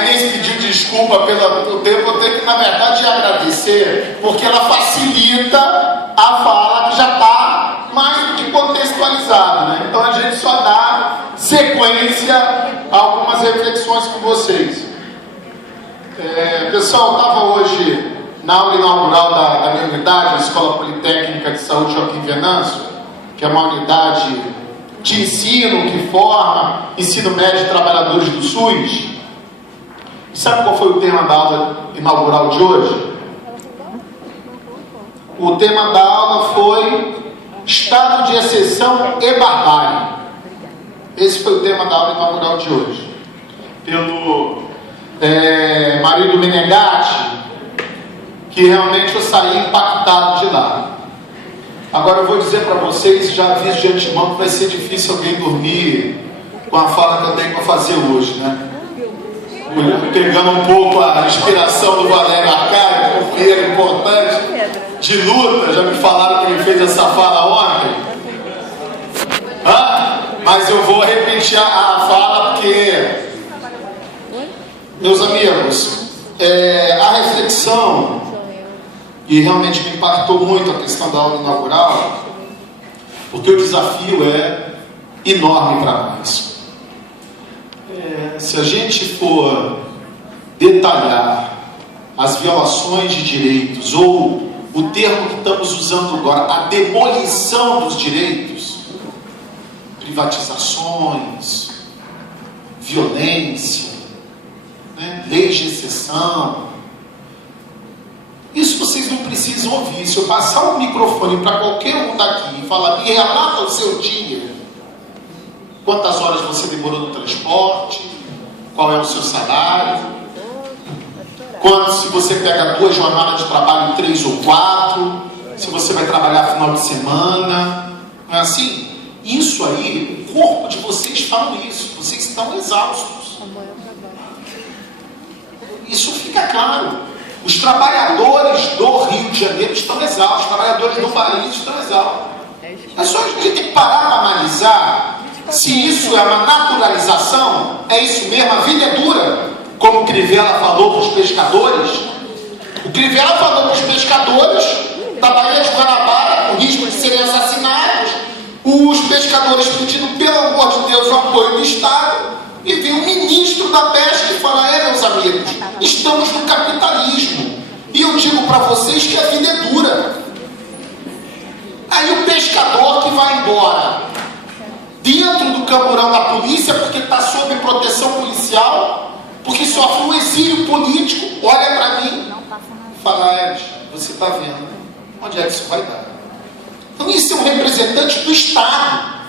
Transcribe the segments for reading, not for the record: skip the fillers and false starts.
a Inês pediu desculpa pelo tempo, eu tenho que, na verdade, agradecer, porque ela facilita a fala que já está mais do que contextualizada, né? Então a gente só dá sequência a algumas reflexões com vocês. Pessoal, eu estava hoje na aula inaugural da minha unidade, a Escola Politécnica de Saúde Joaquim Venâncio, que é uma unidade de ensino que forma ensino médio de trabalhadores do SUS. E sabe qual foi o tema da aula inaugural de hoje? O tema da aula foi estado de exceção e barbárie. Esse foi o tema da aula inaugural de hoje. Pelo marido Menegatti, que realmente eu saí impactado de lá. Agora eu vou dizer para vocês, já aviso de antemão, que vai ser difícil alguém dormir com a fala que eu tenho para fazer hoje, né? Pegando um pouco a inspiração do Valério Arcário, companheiro importante de luta, já me falaram que ele fez essa fala ontem. Mas eu vou repetir a fala porque, meus amigos, a reflexão, e realmente me impactou muito a questão da aula inaugural, porque o desafio é enorme para nós. Se a gente for detalhar as violações de direitos, ou o termo que estamos usando agora, a demolição dos direitos, privatizações, violência, né, leis de exceção, isso vocês não precisam ouvir. Se eu passar o microfone para qualquer um daqui e falar, me relata o seu dia, quantas horas você demorou no transporte, qual é o seu salário, quanto, se você pega 2 jornadas de trabalho, 3 ou 4, se você vai trabalhar final de semana, não é assim? Isso aí, o corpo de vocês fala isso, vocês estão exaustos. Isso fica claro. Os trabalhadores do Rio de Janeiro estão exaustos, os trabalhadores do país estão exaustos. É só a gente tem que parar para analisar se isso é uma naturalização, é isso mesmo, a vida é dura, como o Crivella falou para os pescadores. O Crivella falou para os pescadores da Baía de Guanabara, com risco de serem assassinados, os pescadores pedindo, pelo amor de Deus, o apoio do Estado, e vem o ministro da pesca e fala, meus amigos, estamos no capitalismo, e eu digo para vocês que a vida é dura. Aí o pescador que vai embora dentro do camburão da polícia, porque está sob proteção policial, porque sofre um exílio político, olha para mim e fala, você está vendo onde é que isso vai dar? Então isso é um representante do Estado.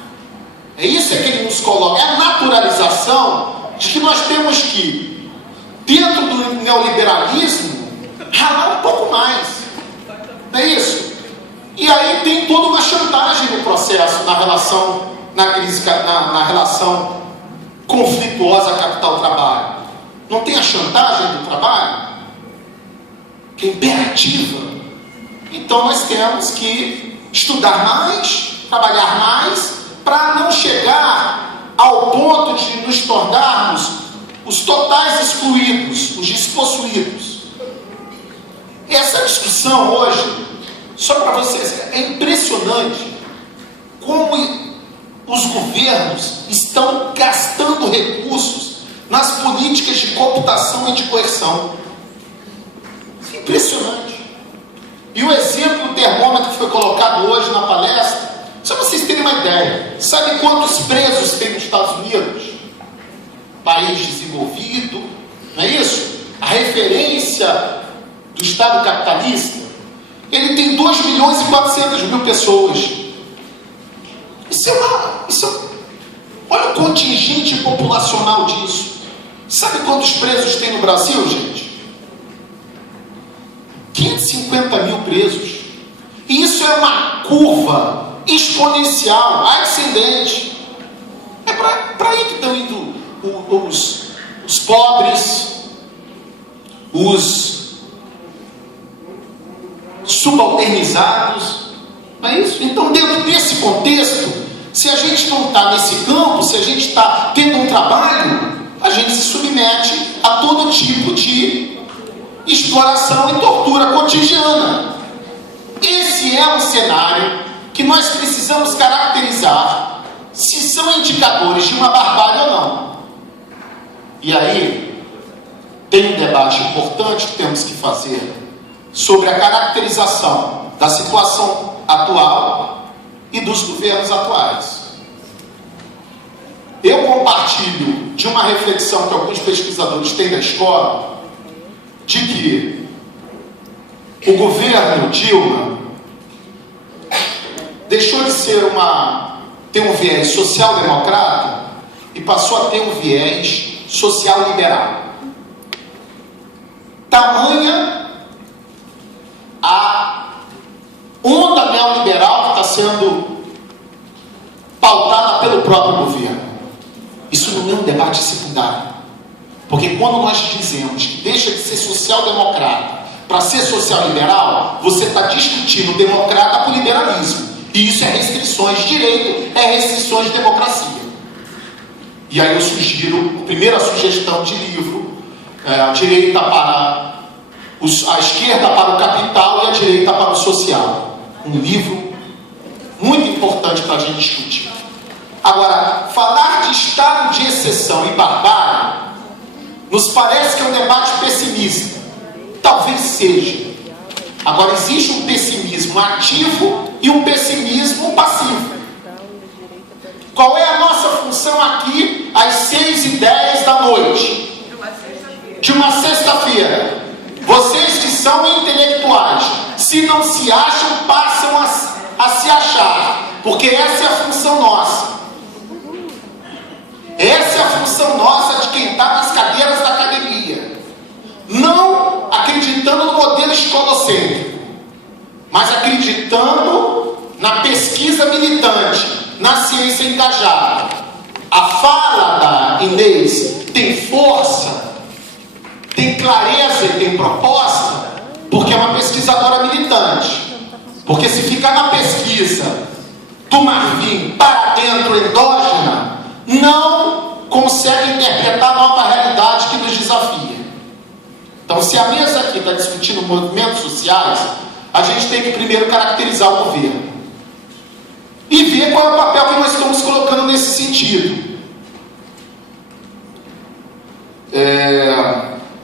É isso que ele nos coloca, é a naturalização de que nós temos que, dentro do neoliberalismo, ralar um pouco mais. Não é isso? E aí tem toda uma chantagem no processo, na relação, na relação conflituosa capital-trabalho. Não tem a chantagem do trabalho? Que é imperativa. Então nós temos que estudar mais, trabalhar mais, para não chegar ao ponto de nos tornarmos os totais excluídos, os despossuídos. Essa discussão hoje, só para vocês, é impressionante como os governos estão gastando recursos nas políticas de cooptação e de coerção. Impressionante. E o exemplo do termômetro que foi colocado hoje na palestra, só para vocês terem uma ideia, sabe quantos presos tem nos Estados Unidos? País desenvolvido, não é isso? A referência do Estado capitalista, ele tem 2.400.000 pessoas. Olha o contingente populacional disso. Sabe quantos presos tem no Brasil, gente? 550.000 presos. E isso é uma curva exponencial, ascendente. É para aí que estão indo os pobres, os subalternizados. Não é isso? Então, dentro desse contexto, se a gente não está nesse campo, se a gente está tendo um trabalho, a gente se submete a todo de exploração e tortura cotidiana. Esse é um cenário que nós precisamos caracterizar se são indicadores de uma barbárie ou não. E aí, tem um debate importante que temos que fazer sobre a caracterização da situação atual e dos governos atuais. Eu compartilho de uma reflexão que alguns pesquisadores têm da escola, de que o governo Dilma deixou de ter um viés social-democrata e passou a ter um viés social-liberal. Tamanha a onda neoliberal que está sendo pautada pelo próprio governo. Isso não é um debate secundário. Porque quando nós dizemos que deixa de ser social-democrata para ser social-liberal, você está discutindo democrata por liberalismo. E isso é restrições de direito, é restrições de democracia. E aí eu sugiro, a primeira sugestão de livro, a direita para a esquerda para o capital e a direita para o social. Um livro muito importante para a gente discutir. Agora, falar de estado de exceção e barbárie nos parece que é um debate pessimista. Talvez seja. Agora, existe um pessimismo ativo e um pessimismo passivo. Qual é a nossa função aqui às 6h10 da noite? De uma sexta-feira. Vocês que são intelectuais, se não se acham, passam a se achar. Porque essa é a função nossa. Essa é a função nossa de quem está nas cadeiras da academia. Não acreditando no modelo escolocêntrico, mas acreditando na pesquisa militante, na ciência engajada. A fala da Inês tem força, tem clareza e tem proposta, porque é uma pesquisadora militante. Porque se ficar na pesquisa do Marvin para dentro, endógena, não consegue interpretar a nova realidade que nos desafia. Então, se a mesa aqui está discutindo movimentos sociais, a gente tem que primeiro caracterizar o governo e ver qual é o papel que nós estamos colocando nesse sentido.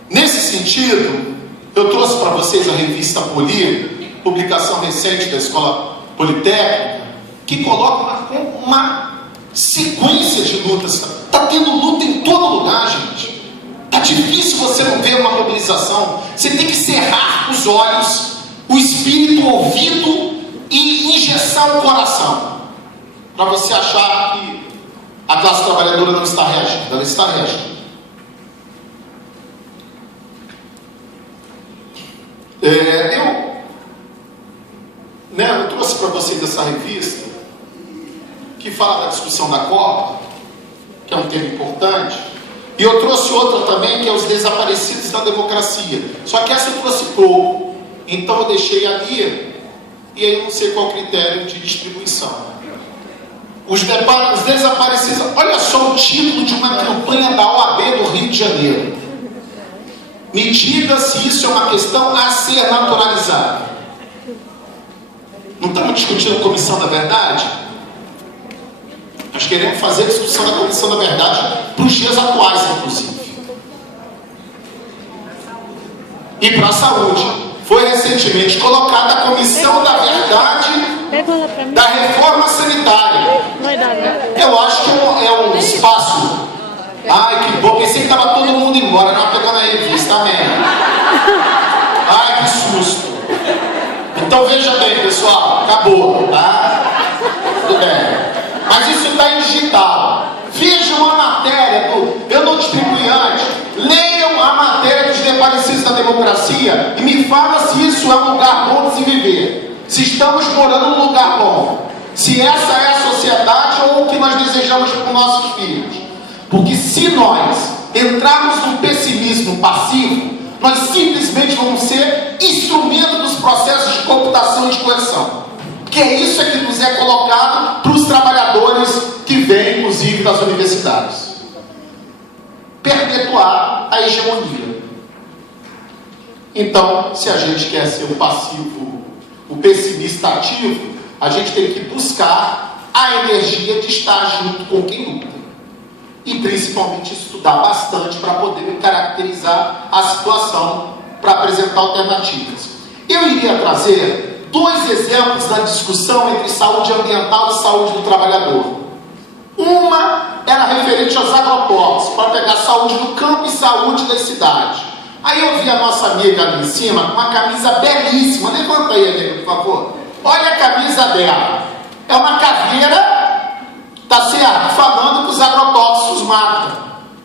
Nesse sentido, eu trouxe para vocês a revista Poli, publicação recente da Escola Politécnica, que coloca uma sequência de lutas. Está tendo luta em todo lugar, gente. Está difícil você não ver uma mobilização. Você tem que cerrar os olhos, o espírito, o ouvido e engessar o coração, para você achar que a classe trabalhadora não está reagindo. Ela está reagindo. Eu trouxe para vocês essa revista que fala da discussão da Copa, que é um tema importante, e eu trouxe outra também, que é os desaparecidos da democracia. Só que essa eu trouxe pouco, então eu deixei ali, e aí eu não sei qual o critério de distribuição. Os desaparecidos, olha só o título de uma campanha da OAB do Rio de Janeiro. Me diga se isso é uma questão a ser naturalizada. Não estamos discutindo a Comissão da Verdade? Nós queremos fazer a discussão da Comissão da Verdade para os dias atuais, inclusive. E para a saúde. Foi recentemente colocada a Comissão da Verdade da Reforma Sanitária. Eu acho que é um espaço. Ai, que bom. Pensei que estava todo mundo embora. Não pegando a revista, amém. Ai, que susto. Então veja bem, pessoal. Acabou, tá? Tudo bem. Mas isso está em digital. Vejam a matéria eu não distribuí antes. Leiam a matéria dos desaparecidos da democracia e me fala se isso é um lugar bom de se viver. Se estamos morando num lugar bom. Se essa é a sociedade ou o que nós desejamos para os nossos filhos. Porque se nós entrarmos num pessimismo passivo, nós simplesmente vamos ser instrumento dos processos de computação e de coerção. Que é isso que nos é colocado para os trabalhadores que vêm, inclusive, das universidades. Perpetuar a hegemonia. Então, se a gente quer ser o passivo, o pessimista ativo, a gente tem que buscar a energia de estar junto com quem luta. E principalmente estudar bastante para poder caracterizar a situação, para apresentar alternativas. Eu iria trazer 2 exemplos da discussão entre saúde ambiental e saúde do trabalhador. Uma era referente aos agrotóxicos, para pegar saúde do campo e saúde das cidades. Aí eu vi a nossa amiga ali em cima com uma camisa belíssima. Levanta aí, amiga, por favor. Olha a camisa dela. É uma caveira, tá certo, falando que os agrotóxicos matam.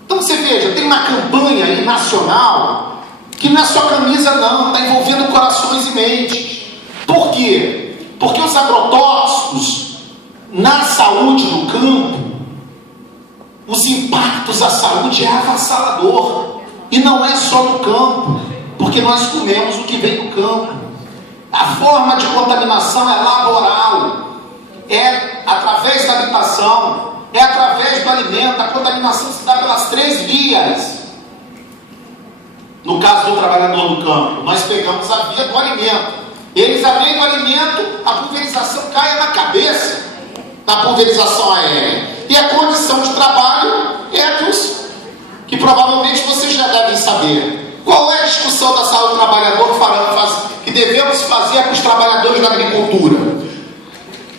Então você veja, tem uma campanha aí nacional que não é só camisa não, está envolvendo corações e mentes. Por quê? Porque os agrotóxicos na saúde do campo, os impactos à saúde é avassalador. E não é só no campo, porque nós comemos o que vem do campo. A forma de contaminação é laboral, é através da habitação, é através do alimento. A contaminação se dá pelas 3 vias. No caso do trabalhador do campo, nós pegamos a via do alimento. Eles, além do alimento, a pulverização cai na cabeça, na pulverização aérea. E a condição de trabalho é dos que provavelmente vocês já devem saber. Qual é a discussão da saúde do trabalhador que devemos fazer com os trabalhadores da agricultura?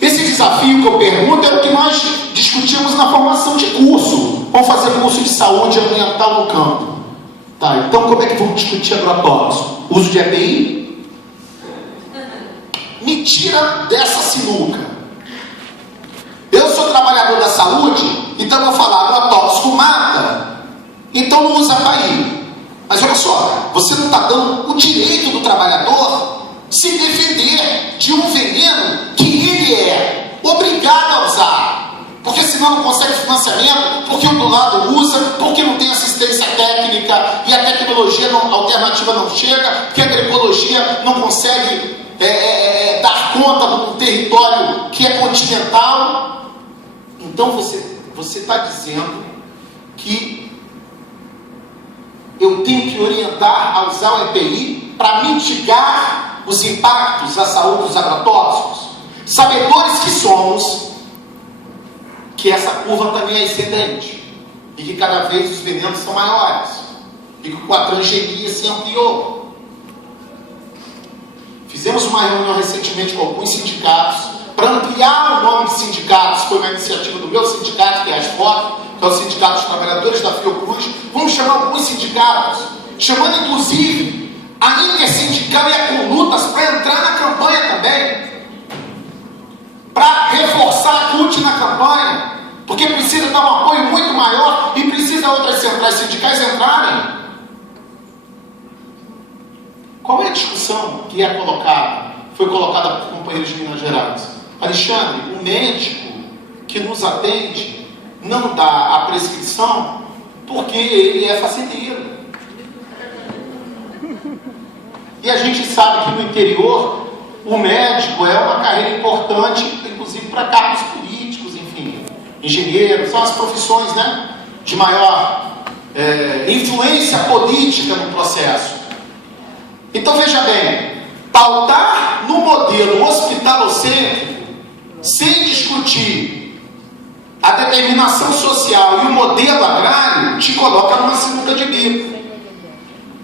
Esse desafio que eu pergunto é o que nós discutimos na formação de curso. Vamos fazer curso de saúde ambiental no campo. Tá, então como é que vamos discutir agrotóxico? Uso de EPI? Me tira dessa sinuca. Eu sou trabalhador da saúde, então eu vou falar agrotóxico mata, então não usa EPI. Mas olha só, você não está dando o direito do trabalhador se defender de um veneno que ele é obrigado a usar. Porque senão não consegue financiamento, porque o do lado usa, porque não tem assistência técnica e a tecnologia alternativa não chega, porque a agroecologia não consegue dar conta de um território que é continental. Então você está dizendo que eu tenho que orientar a usar o EPI para mitigar os impactos à saúde dos agrotóxicos? Sabedores que somos que essa curva também é excedente e que cada vez os venenos são maiores e que a transgenia se ampliou. Fizemos uma reunião recentemente com alguns sindicatos para ampliar o nome de sindicatos. Foi uma iniciativa do meu sindicato, que é a ASFOT, que é o Sindicato dos Trabalhadores da Fiocruz. Vamos chamar alguns sindicatos, chamando inclusive a intersindical e a Conlutas para entrar na campanha também, para reforçar a CUT na campanha, porque precisa dar um apoio muito maior e precisa outras centrais sindicais entrarem. Qual é a discussão que é colocada? Foi colocada por companheiros de Minas Gerais. Alexandre, o médico que nos atende não dá a prescrição porque ele é fazendeiro. E a gente sabe que no interior o médico é uma carreira importante, inclusive para cargos políticos, enfim, engenheiros, são as profissões, né, de maior influência política no processo. Então veja bem, pautar no modelo hospitalocêntrico, sem discutir a determinação social e o modelo agrário, te coloca numa sinuca de bico.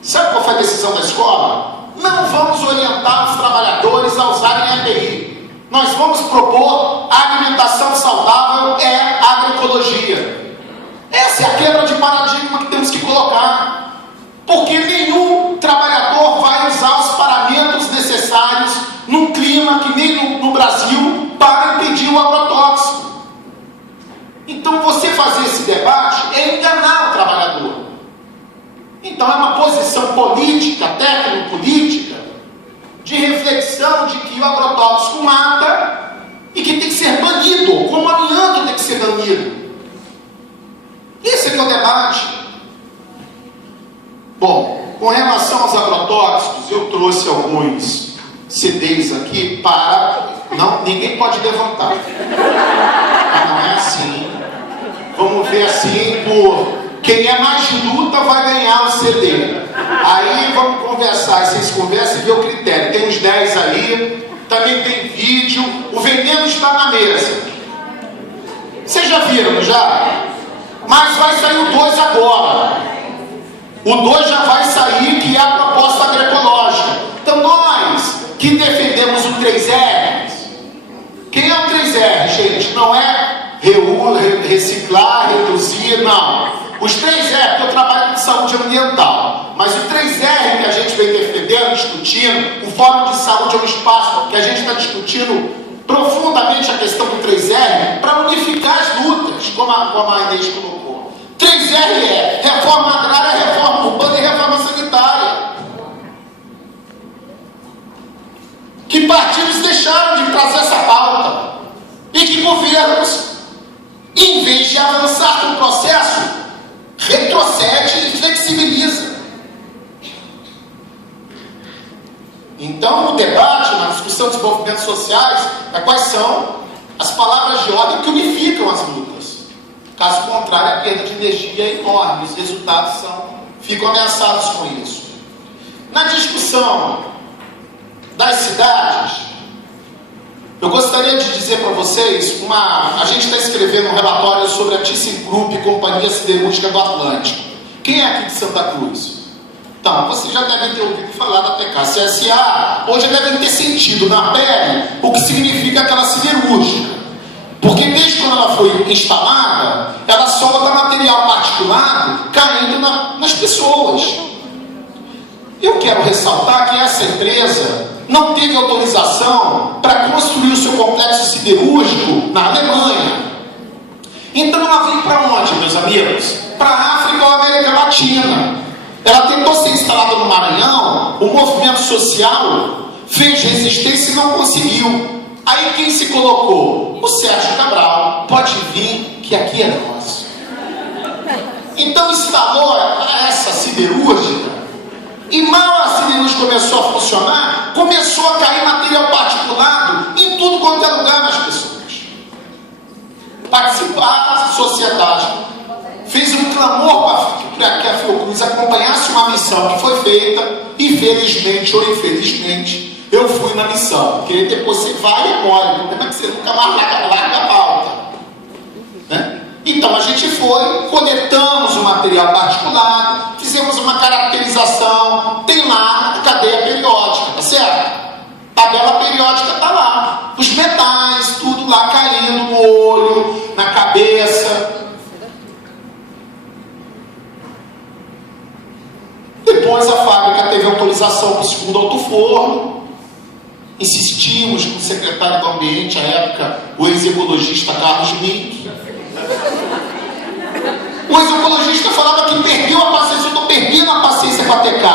Sabe qual foi a decisão da escola? Não vamos orientar os trabalhadores a usarem EPI. Nós vamos propor a alimentação saudável é agroecologia. Essa é a quebra de paradigma que temos que colocar. Porque nenhum trabalhador vai usar os parâmetros necessários num clima que nem no Brasil para impedir o agrotóxico. Então você fazer esse debate é enganar o trabalhador. Então é uma posição política, técnico-política, de reflexão de que o agrotóxico mata e que tem que ser banido, como o amianto tem que ser banido. Esse é o debate. Bom, com relação aos agrotóxicos, eu trouxe alguns CDs aqui para... Não, ninguém pode levantar. Mas não é assim. Vamos ver assim por... Quem é mais luta vai ganhar o CD. Aí vamos conversar, e vocês conversam e vê o critério. Tem uns 10 aí, também tem vídeo, o veneno está na mesa. Vocês já viram, já? Mas vai sair o 2 agora. O 2 já vai sair, que é a proposta agroecológica. Então nós que defendemos o 3R, quem é o 3R, gente? Não é reciclar, reduzir, não. Os 3R, porque eu trabalho com saúde ambiental, mas o 3R que a gente vem defendendo, discutindo, o Fórum de Saúde é um espaço que a gente está discutindo profundamente a questão do 3R para unificar as lutas, como a Inês colocou. 3R é reforma agrária, reforma urbana e reforma sanitária. Que partidos deixaram de trazer essa pauta e que governos, em vez de avançar com o processo, retrocede e flexibiliza. Então, no debate, na discussão dos movimentos sociais, quais são as palavras de ordem que unificam as lutas. Caso contrário, a perda de energia é enorme, os resultados ficam ameaçados com isso. Na discussão das cidades, eu gostaria de dizer para vocês, a gente está escrevendo um relatório sobre a ThyssenKrupp, Companhia Siderúrgica do Atlântico. Quem é aqui de Santa Cruz? Então, vocês já devem ter ouvido falar da PKCSA, ou já devem ter sentido na pele o que significa aquela siderúrgica. Porque desde quando ela foi instalada, ela solta material particulado caindo nas pessoas. Eu quero ressaltar que essa empresa não teve autorização para construir o seu complexo siderúrgico na Alemanha. Então ela veio para onde, meus amigos? Para a África ou América Latina. Ela tentou ser instalada no Maranhão, o movimento social fez resistência e não conseguiu. Aí quem se colocou? O Sérgio Cabral. Pode vir, que aqui é nosso. Então instalou essa siderúrgica. E mal a siderúrgica começou a funcionar, começou a cair material particulado em tudo quanto é lugar nas pessoas. Participar da sociedade fez um clamor para que a Fiocruz acompanhasse uma missão que foi feita, e felizmente ou infelizmente eu fui na missão, porque depois você vai e morre, o problema é que você nunca mais larga a pauta, né? Então a gente foi, coletamos o material particulado, fizemos uma caracterização, tem lá a cadeia periódica, tá certo? Tabela periódica está lá, os metais, tudo lá caindo no olho, na cabeça. Depois a fábrica teve autorização para o segundo alto-forno. Insistimos com o secretário do Ambiente, à época, o ex-ecologista Carlos Mink. O ex-ecologista falava que perdeu a paciência, eu estou perdendo a paciência com a TK.